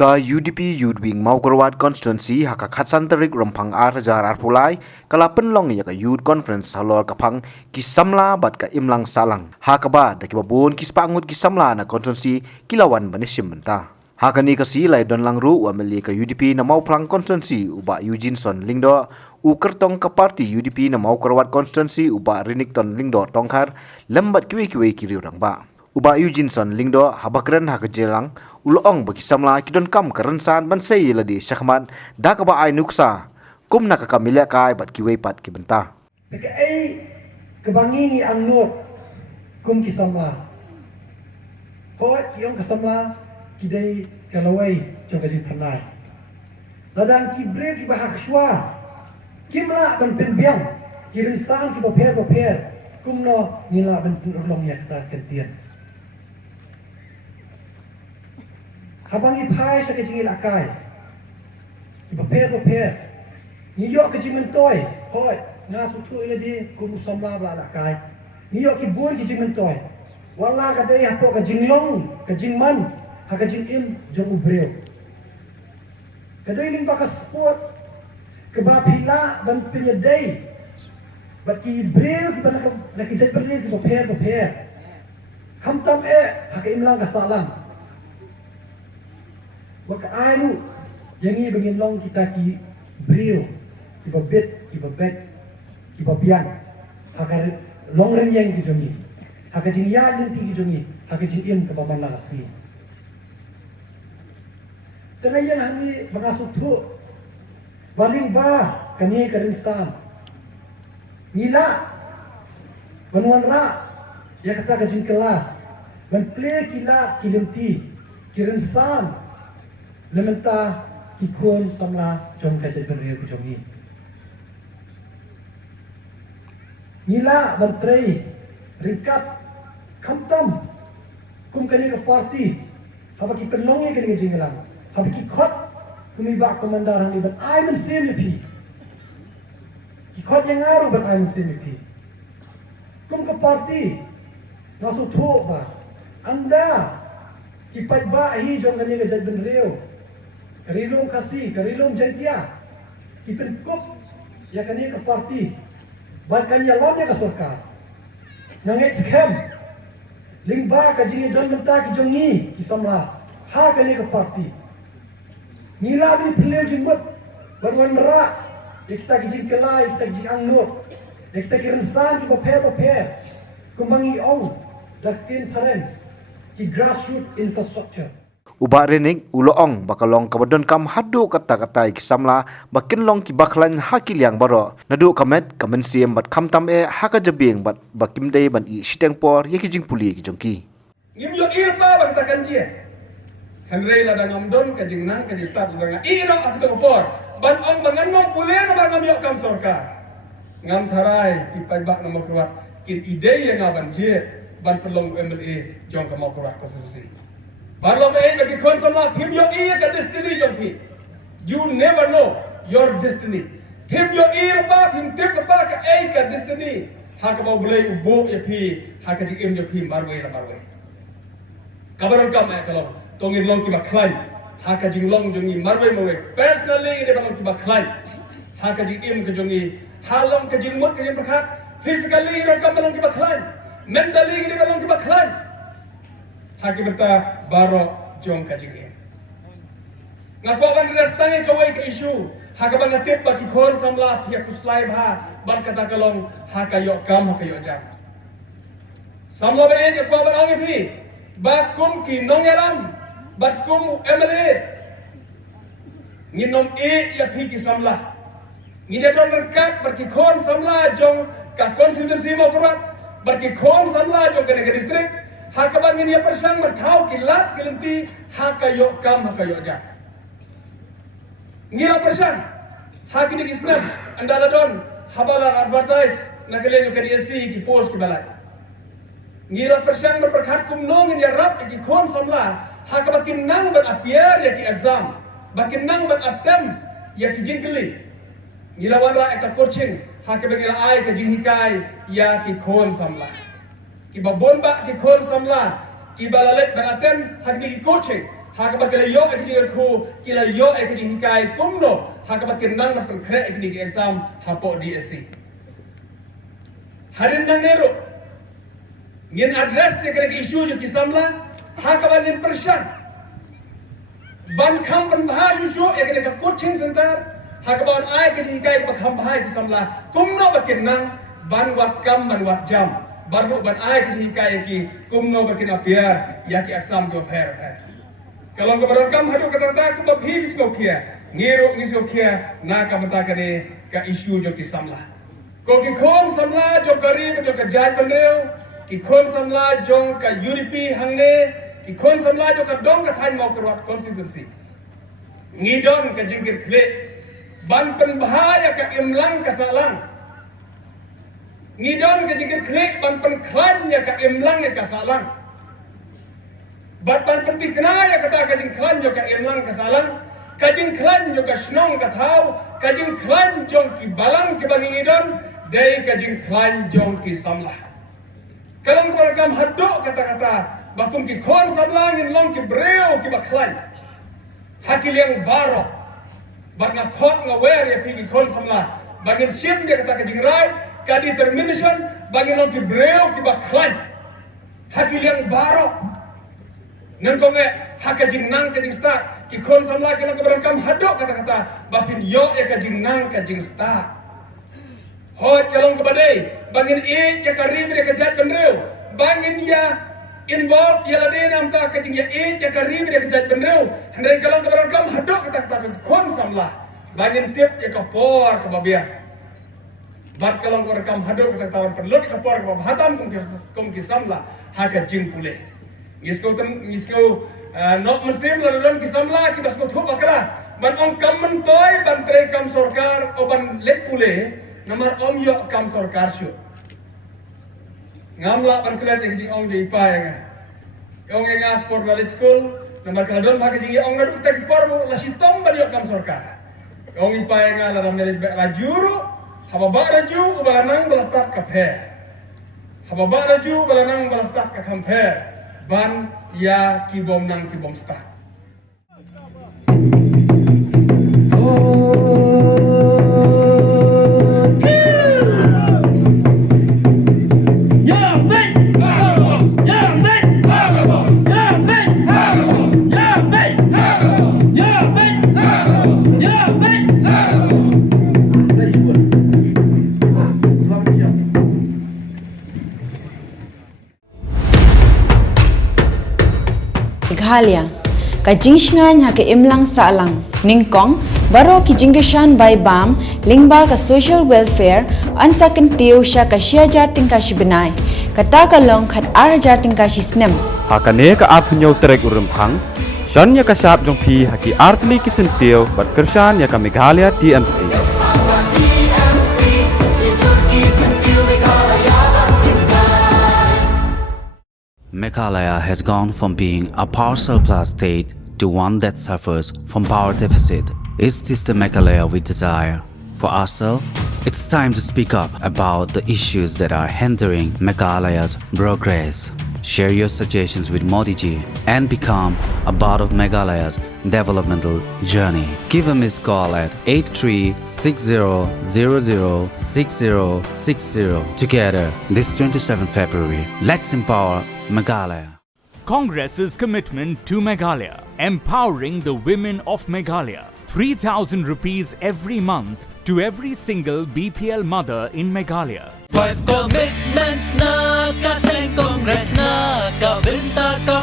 Ka UDP Youth Wing Maukarwat Constituency haka khatsan tarik rompang arjar arpulai kala penlong ya ka Youth Conference halor kapang kisamla bat ka imlang salang haka ba da kibabun kispangut kisamla na constituency kilawan banisim menta haka ni kasi lai don langru wa meli ka UDP na mauplang constituency uba Eugene Son Lingdo u kertong ka parti UDP na Maukarwat Constituency uba Rinikton Lingdo tongkar lembat kiwe kiri orang ba Uba Eugene Son Lingdo habakren haka jelang ulong bagi samla kidon kam kerensan ban sei ladi syakman da ka ba ai nuksa kum nak ka milya kai bat kiwe pat ki benta Dekat kebangi ni ang not kum kisamla. Hoi kiong kisamla kidai kalawai jong kaji panai. Ladang kibre ki bahak shwa. Kimla ban penbiang kirim sang ki boper kum no nila ban ulong ya kata kentian. Habang ipai sa kajing ilakai. Ipaper. Niyok kajing mentoy. Hoi, nga sutu ila di kumusamla bala ilakai. Niyok kibun kajing mentoy. Wala kadai hapo kajing long, kajing man, ha kajing im jong ubreo. Kadai ling baka sport. Kebapila ban penyedai. Baki breo kiban nakijay perli kipaper. Kamtam haka imlang kasalam. Maka aru yang ini bagi long kita ki brio, ki babet, ki babian. Agar long ren yang ki jongi. Agar jing ya yang ki jongi, agar jing im ke paman lang asli. Tengah yang hani mengasut tu, baling ba kani kerinsan. Nila, menuan ra, ya kata kajing kelah, menplay kila kilimti, kirinsan. Lementa ikon samla jom kajet beriu ku jom ni. Nila menteri ringkat kamtam kum kani ke parti haba ki penlongi kani ke jinglang haba ki khot kumiba komandar ni ban ai men CMP ki khot yang aru ban ai men CMP kum ke parti nasu tho ba anda ki pai ba hi jom kani ke jet beriu Kerilong kasih, kerilong jantia. Kipen kop, ya kani ke parti. Bahkan ya lamnya ke surga. Nangit scam. Lingba ka jingi don menta ki jongi kisamla. Ha kani ke parti. Nila bi pleo jimut. Barwan merak. Ya kita ki jing kelai, kita ki jing angnut. Ya kita ki rensan ki boper. Kumbangi ong. Dakin paren. Ki grassroots infrastructure. Uba renik uloong bakalong kabadon kam hadu kata-kata kisamla bakin long ki baklan hakil yang baro nadu kamet kamensiem bat kamtam haka jebing bat bakim dei ban i siteng por ye kijing puli ki jongki ngim yo irpa baktakan cie hanrei la dangam don ka jingnang ka distat danga ino ak to por ban om bangan nom puli na bangam yo kam sorkar ngam tharai ki pai bak no makruat kin ide yang aban cie ban pelong MLA jong ka makruat konstitusi Barlo me bagi kon samla phim yo ka destiny jongki. You never know your destiny. Phim yo ba phim tip pa ka ka destiny. Haka ba bulai ubo ya phi haka ji im yo phi marwe la marwe. Kabaron kam kalong tongin long ki ba klan. Haka ji long jongi marwe marwe. Personally ide ba long ki ba klan. Haka ji im ka jongi halong ka ji mut ka ji prakhat. Physically ide kam long ki ba klan. Mentally ide ba long ki ba klan. Haki berta baro jong kajing in. Ngaku akan restangi kawai ke isu. Haka bang ngatip baki khor samla pihak kuslai bha. Ban kata kalong haka yok kam haka yok jam. Samla bain aku akan angi pi. Bakum ki nong yalam. Bakum MLA. Nginom ya pi ki samla. Ngidadon rekat baki khor samla jong ka konstitusi mau kurat. Baki khor samla jong ka negeri distrik. Haka bangin ya persang bertau kilat kilenti haka yok kam haka yok jam. Ngira persang haki di kisnam andala don habalan advertise nagale ke DSC ki post ki balai. Ngira persang berperkhat kum nong ya rap ki khon samla haka bakin nang bat appear ya ki exam bakin nang bat attempt ya ki jingkili. Ngira wala ka coaching haka bangin ai ka jinghikai ya ki khon samla. Kiba bomba ki khon samla ki balalet banaten hagni ki coaching hakabat kila yo ek jingar khu kila yo ek jing hikai kumno hakabat kenang na penkre ek ni exam hapo DSC harin nangero ngin address ek rek issue jo kisamla hakabat ngin persyan ban kham pan bhashu shu ek rek coaching center hakabat ai ke jing hikai kham bhai kisamla kumno bat kenang ban wat kam ban wat jam baru ban ai ke jing hikai ki kumno bat ken apiar ya ki exam jo pher kalau keberan kam hadu kata ku baphi bisko kia ngiro ngisko kia na ka mata kane ka issue jo ki samla ko ki khom samla jo karib jo ka jaj banreu ki khom samla jo ka UDP hangne ki khom samla jo ka dong ka thai mau karwat constituency ngidon ka jingkir khle ban pen bahaya ka imlang ka salang ngidon ka jingkir khle ban pen khan ya ka imlang ka salang ban penting kenaya kata kajing klan jo ka emlang ka salang kajing klan jo ka snong ka thau kajing klan jong ki balang ki bangi idon dei kajing klan jong ki samlah kalang program haddo kata-kata bakum ki khon samlang in long ki breu ki baklan hakil yang baro bat nga khot nga wer ya ki khon samlah bagin sim dia kata kajing rai ka determination bagin long ki breu ki baklan hakil yang baro nan ko nge hakajing nang kajing start ki khon samla ki nang keberan kam hado kata-kata bapin yo e kajing nang kajing start hot kalong ke badai bangin e ya karib de kajat benreu bangin ya involve ya lade nam ka kajing ya e ya karib de kajat benreu handai kalong keberan kam hado kata-kata khon samla bangin tip ya kapor ke babia bat kalong keberan kam hado kata-kata perlut kapor ke bahatam kum ki samla hakajing pulih Ngisko nok mesim lalu kisamla kita sko thu bakra ban om kam mentoy ban tre kam sarkar o ban lek pule namar om yo kam sarkar shu ngamla ban klan ek jing ong jai pa nga ong nga por village school namar kladon bhag jing ong nadu ta ki por la sitom ban yo kam sarkar ong ipa nga la ram rajuru hababa raju balanang balastat ka phe hababa raju balanang balastat ka kham phe ban ya kibom nang kibom start. Meghalaya ka jingsngan ha ka imlang salang ningkong baro ki jingishan by bam lingba ka social welfare ansa kan teu sha ka shiajar tingka shibnai kata ka long khat arjar tingka shisnem hakane ka apnyo trek urumphang shanya ka shap jong phi haki artli kisenteo bat kershan ya ka Meghalaya TMC Meghalaya has gone from being a power surplus state to one that suffers from power deficit. Is this the Meghalaya we desire? For ourselves, it's time to speak up about the issues that are hindering Meghalaya's progress. Share your suggestions with Modi ji and become a part of Meghalaya's developmental journey. Give a missed call at 8360006060. Together, this 27th February, let's empower Meghalaya. Congress's commitment to Meghalaya, empowering the women of Meghalaya. 3,000 rupees every month to every single BPL mother in Meghalaya. 5 commitments na kasing Congress na kabinta ka